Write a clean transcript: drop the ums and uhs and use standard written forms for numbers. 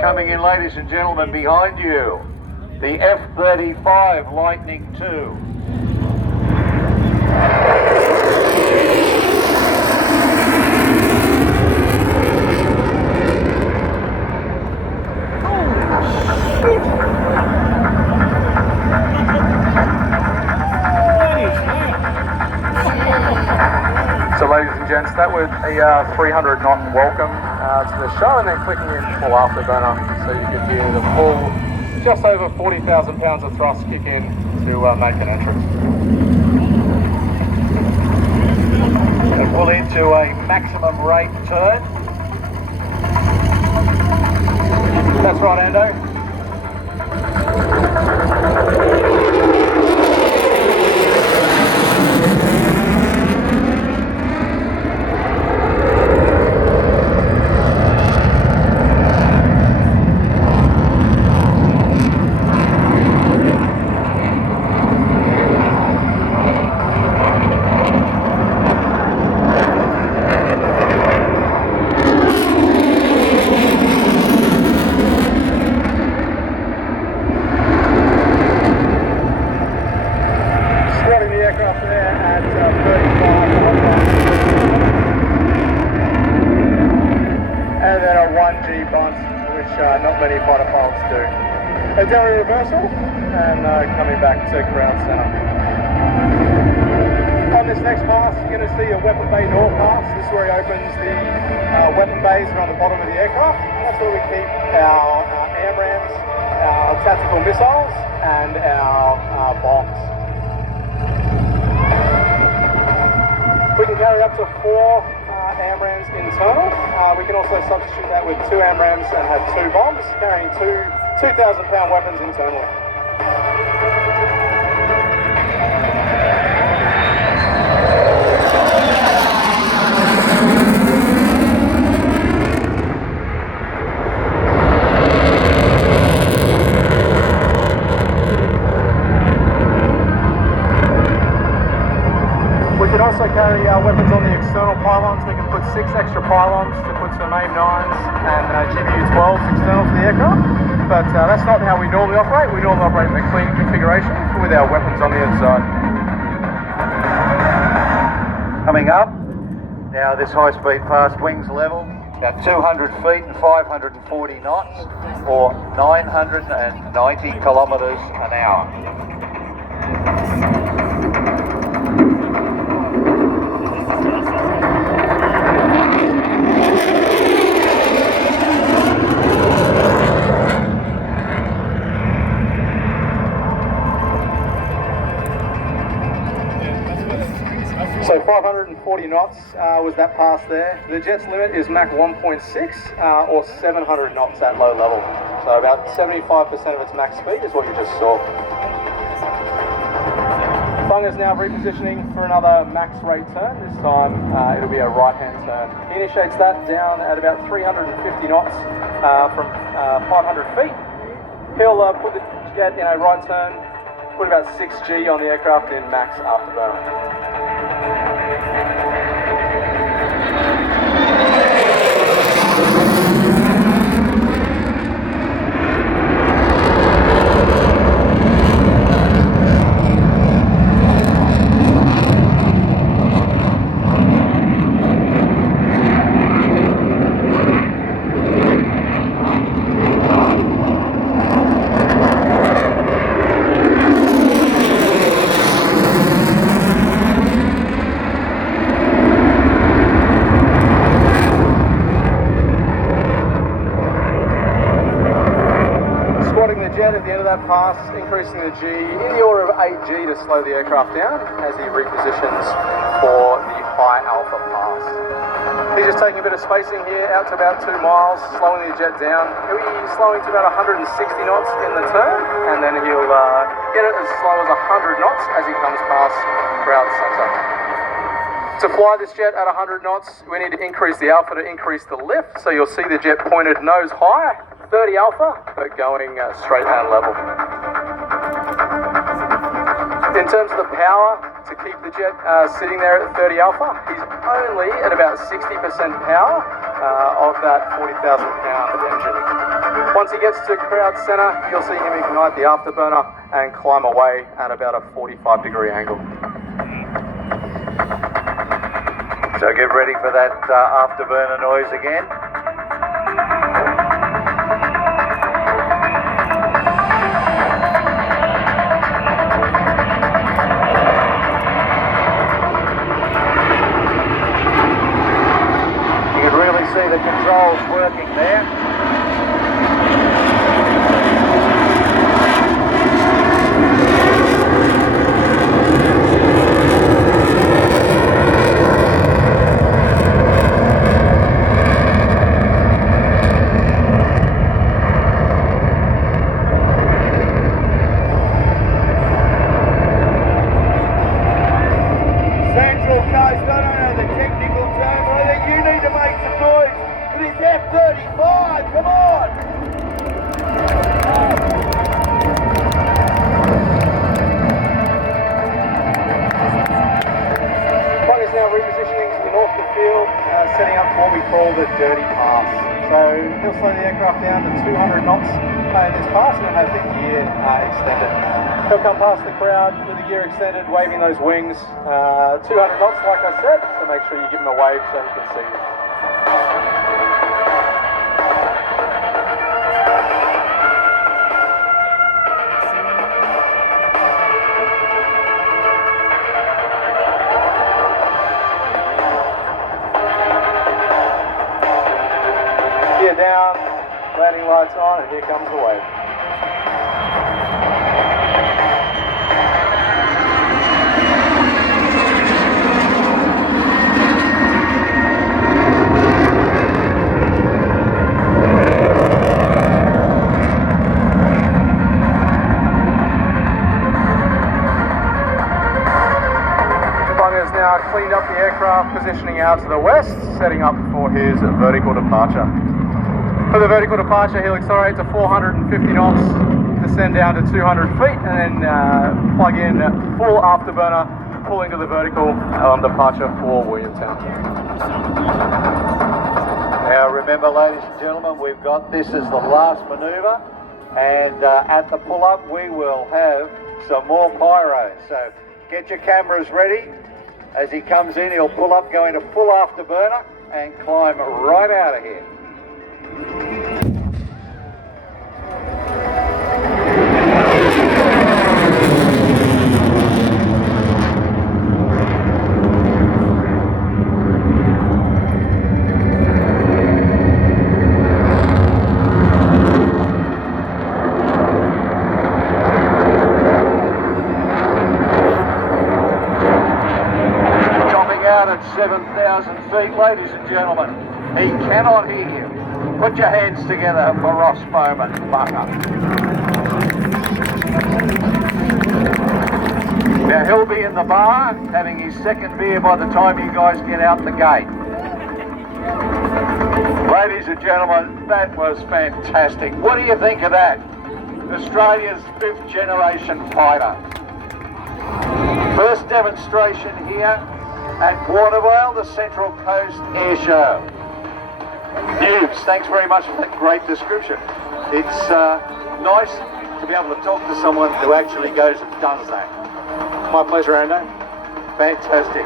Coming in, ladies and gentlemen, behind you, the F-35 Lightning II. So ladies and gents, that was a 300 knot welcome to the show, and then clicking in full afterburner, so you could hear the full, just over 40,000 pounds of thrust kick in to make an entrance. And pull into a maximum rate turn. That's right, Ando. Not many fighter pilots do. Auxiliary reversal and coming back to ground center. On this next pass, you're going to see a weapon bay door pass. This is where he opens the weapon bays around the bottom of the aircraft. That's where we keep our AMRAAMs, our tactical missiles, and our bombs. We can carry up to 4 AMRAAMs internal. We can also substitute that with 2 AMRAAMs and have 2 bombs, carrying 2,000 pound weapons internally. We can also carry weapons on the external pylons. We can put 6 extra pylons to put some AIM-9s and GBU-12s external to the aircraft. But that's not how we normally operate. We normally operate in a clean configuration with our weapons on the inside. Coming up, now this high-speed fast wings level, about 200 feet and 540 knots, or 990 kilometres an hour. So 540 knots was that pass there. The jet's limit is Mach 1.6 or 700 knots at low level. So about 75% of its max speed is what you just saw. Bunga's now repositioning for another max rate turn. This time it'll be a right-hand turn. He initiates that down at about 350 knots from 500 feet. He'll put the jet in a right turn, put about 6G on the aircraft in max afterburner. At the end of that pass, increasing the G in the order of 8G to slow the aircraft down as he repositions for the high alpha pass. He's just taking a bit of spacing here out to about 2 miles, slowing the jet down. He'll be slowing to about 160 knots in the turn, and then he'll get it as slow as 100 knots as he comes past ground center. To fly this jet at 100 knots, we need to increase the alpha to increase the lift, so you'll see the jet pointed nose high, 30 alpha, but going straight and level. In terms of the power, to keep the jet sitting there at 30 alpha, he's only at about 60% power of that 40,000 pound engine. Once he gets to crowd centre, you'll see him ignite the afterburner and climb away at about a 45-degree angle. So get ready for that afterburner noise again. You can really see the controls working there. Central Coast, I don't know the technical term, but I think you need to make some noise for this F-35, come on! Plug is now repositioning to the north of the field, setting up what we call the dirty pass. So he'll slow the aircraft down to 200 knots in this pass and have the gear extended. He'll come past the crowd with the gear extended, waving those wings. 200 knots, like I said, so make sure you give him a wave so he can see you. Gear down, landing lights on, and here comes the wave. Has now cleaned up the aircraft, positioning out to the west, setting up for his vertical departure. For the vertical departure, he'll accelerate to 450 knots, descend down to 200 feet, and then plug in full afterburner, pull into the vertical on departure for Williamstown. Now remember, ladies and gentlemen, we've got this as the last manoeuvre, and at the pull-up we will have some more pyros. So get your cameras ready. As he comes in, he'll pull up, go into full afterburner, and climb right out of here. Out at 7,000 feet, ladies and gentlemen. He cannot hear you. Put your hands together for Ross Bowman, bucker. Now he'll be in the bar, having his second beer by the time you guys get out the gate. Ladies and gentlemen, that was fantastic. What do you think of that? Australia's 5th generation fighter. First demonstration here at Watervale, the Central Coast Airshow. Newbs, thanks very much for that great description. It's nice to be able to talk to someone who actually goes and does that. My pleasure, Ando. Fantastic.